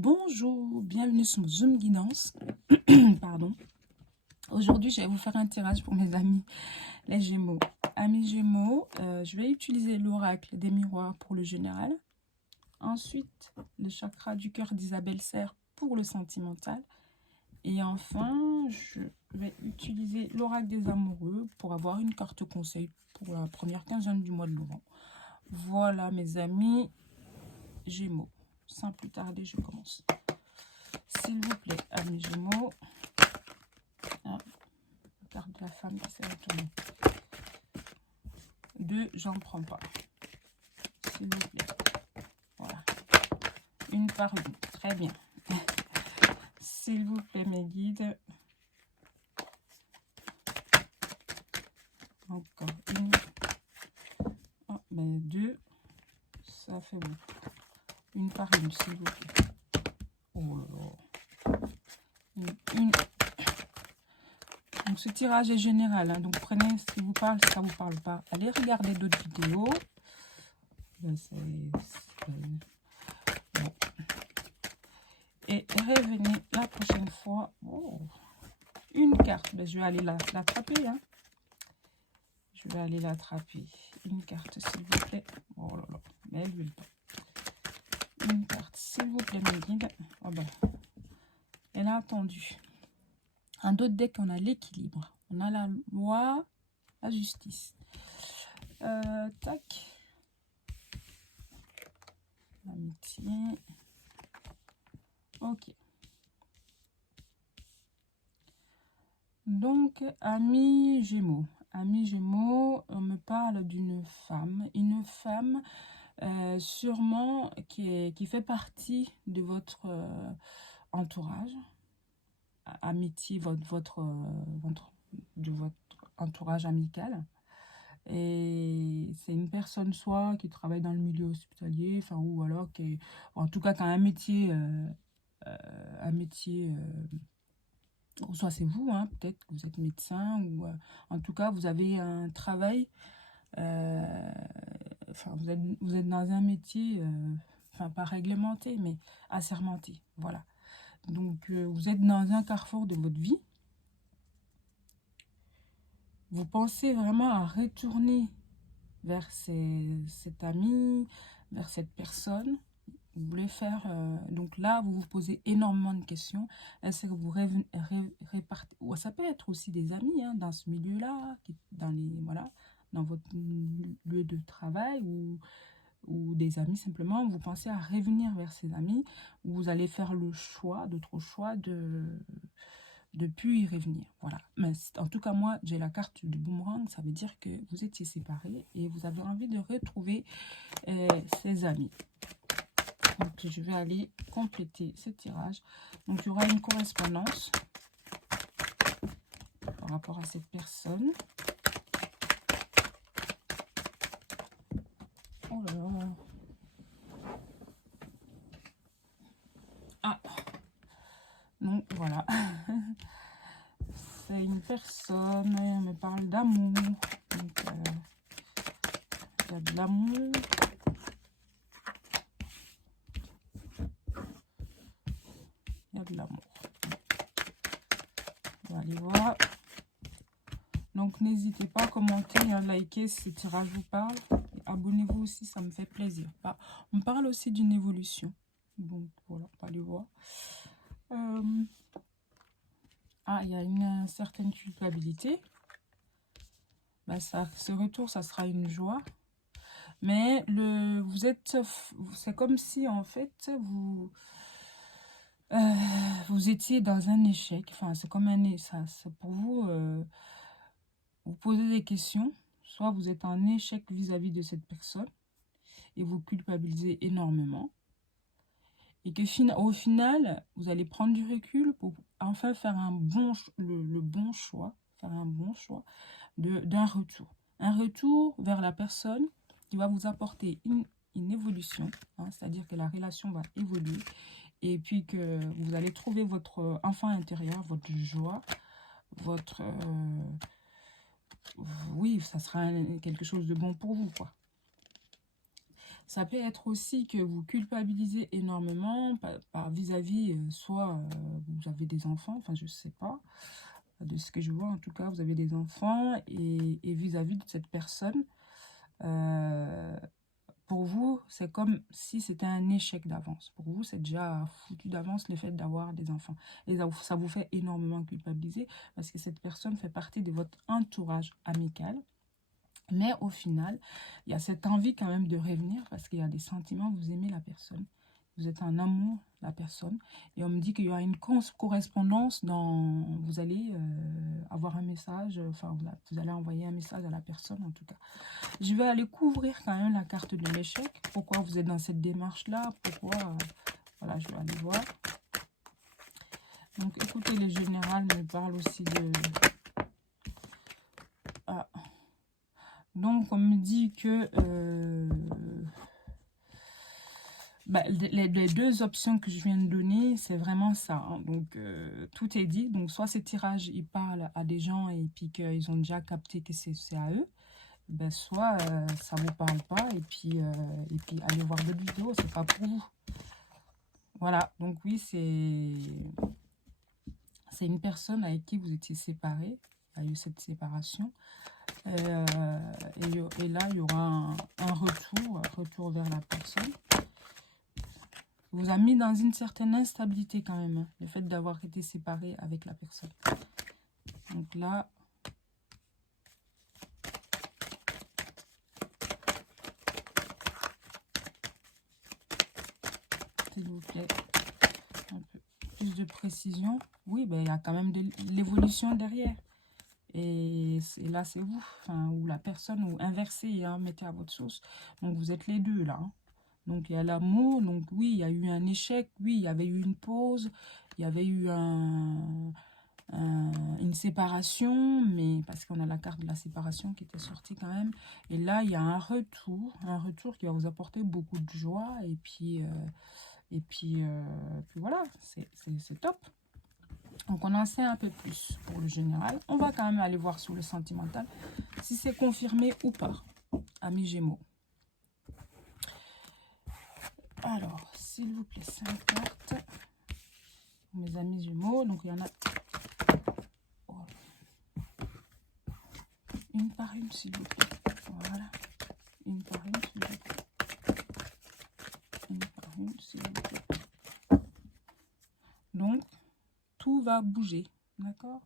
Bonjour, bienvenue sur Zoom Guidance. Pardon. Aujourd'hui, je vais vous faire un tirage pour mes amis, les Gémeaux. Amis Gémeaux, je vais utiliser l'oracle des miroirs pour le général. Ensuite, le chakra du cœur d'Isabelle Serre pour le sentimental. Et enfin, je vais utiliser l'oracle des amoureux pour avoir une carte conseil pour la première quinzaine du mois de novembre. Voilà mes amis Gémeaux. Sans plus tarder, je commence. S'il vous plaît, amis Gémeaux. Ah, la carte de la femme qui s'est retournée. 2, j'en prends pas. S'il vous plaît. Voilà. Une par une. Très bien. S'il vous plaît, mes guides. Encore une. Oh, ben 2. Ça fait bon. Une par une, s'il vous plaît. Oh là là. Une. Donc, ce tirage est général. Hein, donc, prenez ce qui vous parle, si ça ne vous parle pas. Allez regarder d'autres vidéos. Ben, bon. Et revenez la prochaine fois. Oh, une carte. Ben, je vais aller l'attraper. Hein. Je vais aller l'attraper. Une carte, s'il vous plaît. Oh là là. Mais elle veut pas. Une carte, s'il vous plaît, mes guides. Oh ben, elle a attendu. En d'autres decks, on a l'équilibre. On a la loi, la justice. Tac. L'amitié. Ok. Donc, amis Gémeaux. Amis Gémeaux, on me parle d'une femme. Une femme sûrement qui fait partie de votre entourage. Amitié, de votre entourage amical. Et c'est une personne soit qui travaille dans le milieu hospitalier, enfin, ou alors qui, en tout cas, qui a un métier, ou soit c'est vous, hein, peut-être que vous êtes médecin, ou en tout cas, vous avez un travail, enfin, vous êtes dans un métier, enfin, pas réglementé, mais assermenté, voilà. Donc, vous êtes dans un carrefour de votre vie. Vous pensez vraiment à retourner vers cet ami, vers cette personne. Vous voulez faire... donc là, vous vous posez énormément de questions. Est-ce que vous répartez... Ça peut être aussi des amis hein, dans ce milieu-là, voilà, dans votre lieu de travail ou des amis simplement. Vous pensez à revenir vers ces amis. Vous allez faire le choix, d'autres choix de plus y revenir. Voilà. Mais en tout cas, moi, j'ai la carte du boomerang. Ça veut dire que vous étiez séparés et vous avez envie de retrouver ces amis. Donc, je vais aller compléter ce tirage. Donc, il y aura une correspondance par rapport à cette personne. Oh là là. Ah. Donc, voilà. C'est une personne, elle me parle d'amour. Donc, il y a de l'amour. Il y a de l'amour. On va aller voir. Donc, n'hésitez pas à commenter et à liker si ce tirage vous parle. Abonnez-vous aussi, ça me fait plaisir. On parle aussi d'une évolution. Donc, voilà, on va aller voir. Ah, il y a une certaine culpabilité. Ben, ce retour, ça sera une joie. Mais c'est comme si, en fait, vous étiez dans un échec. Enfin, c'est comme pour vous, vous posez des questions. Soit vous êtes en échec vis-à-vis de cette personne et vous culpabilisez énormément. Et que au final, vous allez prendre du recul pour enfin faire le bon choix, faire un bon choix d'un retour. Un retour vers la personne qui va vous apporter une évolution, hein, c'est-à-dire que la relation va évoluer et puis que vous allez trouver votre enfant intérieur, votre joie, votre... oui, ça sera quelque chose de bon pour vous, quoi. Ça peut être aussi que vous culpabilisez énormément vis-à-vis, soit vous avez des enfants, enfin je sais pas, de ce que je vois en tout cas, vous avez des enfants et vis-à-vis de cette personne, euh, pour vous, c'est comme si c'était un échec d'avance. Pour vous, c'est déjà foutu d'avance le fait d'avoir des enfants. Et ça vous fait énormément culpabiliser parce que cette personne fait partie de votre entourage amical. Mais au final, il y a cette envie quand même de revenir parce qu'il y a des sentiments, vous aimez la personne. Vous êtes en amour, la personne. Et on me dit qu'il y aura une correspondance dans... Vous allez avoir un message, enfin, vous allez envoyer un message à la personne en tout cas. Je vais aller couvrir quand même la carte de l'échec. Pourquoi vous êtes dans cette démarche-là? Pourquoi... voilà, je vais aller voir. Donc, écoutez, les générales me parlent aussi de... Ah. Donc, on me dit que... les deux options que je viens de donner, c'est vraiment ça. Hein. Donc, tout est dit. Donc, soit ces tirages, ils parlent à des gens et puis qu'ils ont déjà capté que c'est à eux. Ben, soit ça vous parle pas et puis allez voir d'autres vidéos, c'est pas pour vous. Voilà, donc oui, c'est une personne avec qui vous étiez séparés. Il y a eu cette séparation. Et là, il y aura un retour vers la personne. Vous a mis dans une certaine instabilité quand même, hein, le fait d'avoir été séparé avec la personne. Donc là, s'il vous plaît, un peu plus de précision. Oui, ben, il y a quand même de l'évolution derrière. Et là, c'est vous, enfin, ou la personne, ou inversé, hein, mettez à votre sauce. Donc, vous êtes les deux, là. Hein. Donc, il y a l'amour. Donc, oui, il y a eu un échec. Oui, il y avait eu une pause. Il y avait eu une séparation, mais parce qu'on a la carte de la séparation qui était sortie quand même. Et là, il y a un retour qui va vous apporter beaucoup de joie. Et puis voilà, c'est top. Donc, on en sait un peu plus pour le général. On va quand même aller voir sur le sentimental si c'est confirmé ou pas, amis Gémeaux. Alors, s'il vous plaît, 5 cartes. Mes amis Gémeaux, donc il y en a une par une, s'il vous plaît. Voilà, une par une, s'il vous plaît. Une par une, s'il vous plaît. Donc, tout va bouger, d'accord?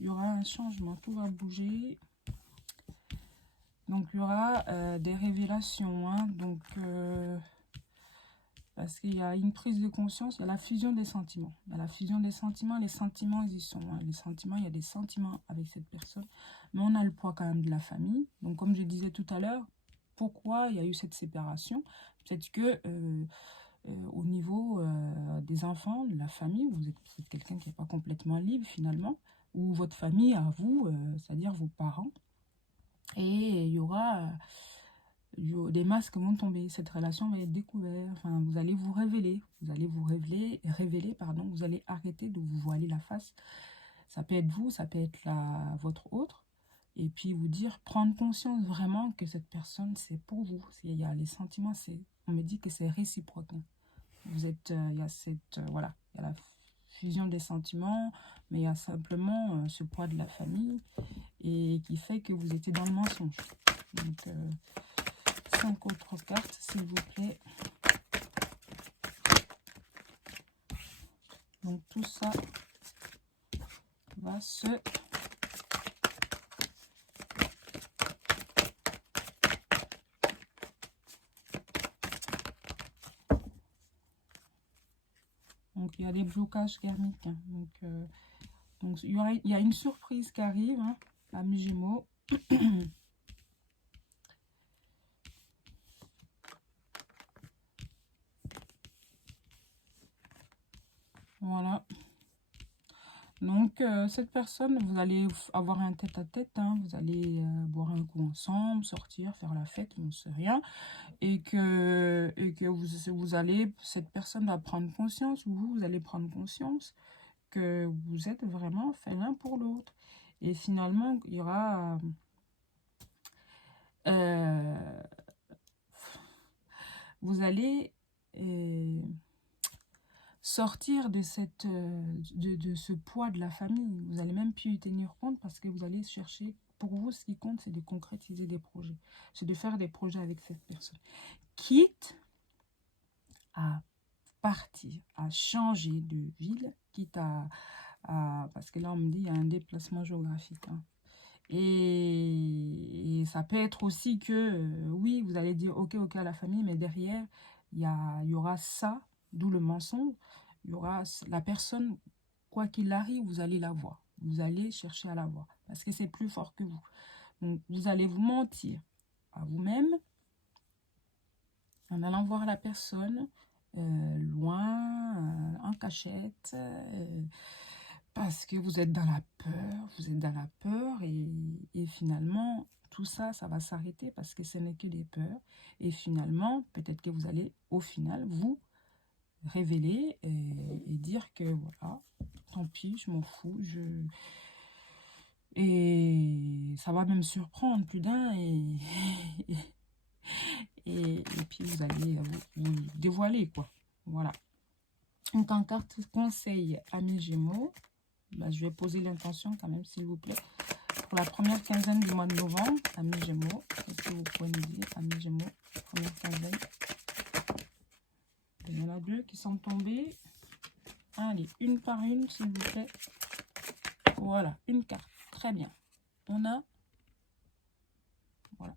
Il y aura un changement, tout va bouger. Donc, il y aura des révélations, hein, donc... parce qu'il y a une prise de conscience, il y a la fusion des sentiments. Il y a la fusion des sentiments, les sentiments, ils y sont. Hein. Les sentiments, il y a des sentiments avec cette personne. Mais on a le poids quand même de la famille. Donc, comme je disais tout à l'heure, pourquoi il y a eu cette séparation? Peut-être que au niveau des enfants, de la famille, vous êtes quelqu'un qui n'est pas complètement libre finalement. Ou votre famille à vous, c'est-à-dire vos parents. Et il y aura... des masques vont tomber, cette relation va être découverte, enfin, vous allez vous révéler, pardon, vous allez arrêter de vous voiler la face. Ça peut être vous, ça peut être votre autre, et puis vous dire, prendre conscience vraiment que cette personne, c'est pour vous. Il y a les sentiments, on me dit que c'est réciproque. Hein. Vous êtes, il y a cette, voilà, il y a la fusion des sentiments, mais il y a simplement ce poids de la famille, et qui fait que vous étiez dans le mensonge. Donc, 5 autres cartes, s'il vous plaît. Donc, tout ça va se... Donc, il y a des blocages karmiques. Hein. Donc il y a une surprise qui arrive, hein, amis Gémeaux. Voilà. Donc, cette personne, vous allez avoir un tête-à-tête, hein, vous allez boire un coup ensemble, sortir, faire la fête, on ne sait rien. Et que vous allez, cette personne va prendre conscience, ou vous allez prendre conscience que vous êtes vraiment fait l'un pour l'autre. Et finalement, il y aura... vous allez sortir de, de ce poids de la famille. Vous allez même plus y tenir compte parce que vous allez chercher, pour vous, ce qui compte, c'est de concrétiser des projets. C'est de faire des projets avec cette personne. Quitte à partir, à changer de ville, quitte parce que là, on me dit, il y a un déplacement géographique. Hein. Et ça peut être aussi que, oui, vous allez dire, ok, à la famille, mais derrière, il y aura ça, d'où le mensonge. Il y aura la personne, quoi qu'il arrive, vous allez la voir. Vous allez chercher à la voir, parce que c'est plus fort que vous. Donc, vous allez vous mentir à vous-même, en allant voir la personne, loin, en cachette, parce que vous êtes dans la peur, et finalement, tout ça, ça va s'arrêter parce que ce n'est que des peurs. Et finalement, peut-être que vous allez, au final, vous révéler et dire que, voilà, tant pis, je m'en fous, et ça va même surprendre plus d'un, et puis vous allez vous dévoiler, quoi. Voilà. Donc, en carte conseil, amis Gémeaux, bah, je vais poser l'intention quand même, s'il vous plaît. Pour la première quinzaine du mois de novembre, amis Gémeaux, qu'est-ce que vous pouvez me dire, amis Gémeaux, première quinzaine. Il y en a deux qui sont tombés. Allez, une par une, s'il vous plaît. Voilà, une carte. Très bien. On a... Voilà.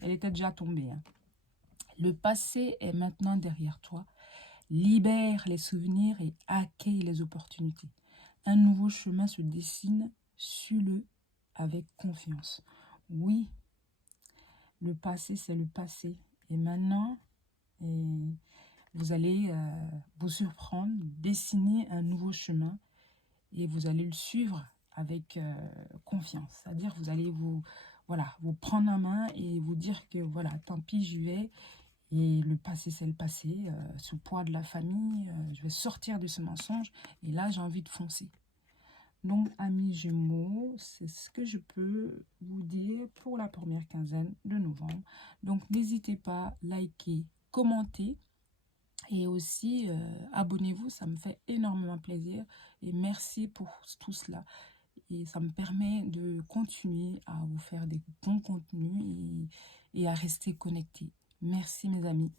Elle était déjà tombée. Hein. Le passé est maintenant derrière toi. Libère les souvenirs et accueille les opportunités. Un nouveau chemin se dessine, suis-le avec confiance. Oui, le passé, c'est le passé. Et maintenant, vous allez vous surprendre, dessiner un nouveau chemin et vous allez le suivre avec confiance. C'est-à-dire vous allez vous prendre en main et vous dire que voilà, tant pis, j'y vais. Et le passé, c'est le passé. Ce poids de la famille, je vais sortir de ce mensonge. Et là, j'ai envie de foncer. Donc, amis Gémeaux, c'est ce que je peux vous dire pour la première quinzaine de novembre. Donc, n'hésitez pas, likez, commentez. Et aussi, abonnez-vous, ça me fait énormément plaisir. Et merci pour tout cela. Et ça me permet de continuer à vous faire des bons contenus et à rester connecté. Merci mes amis.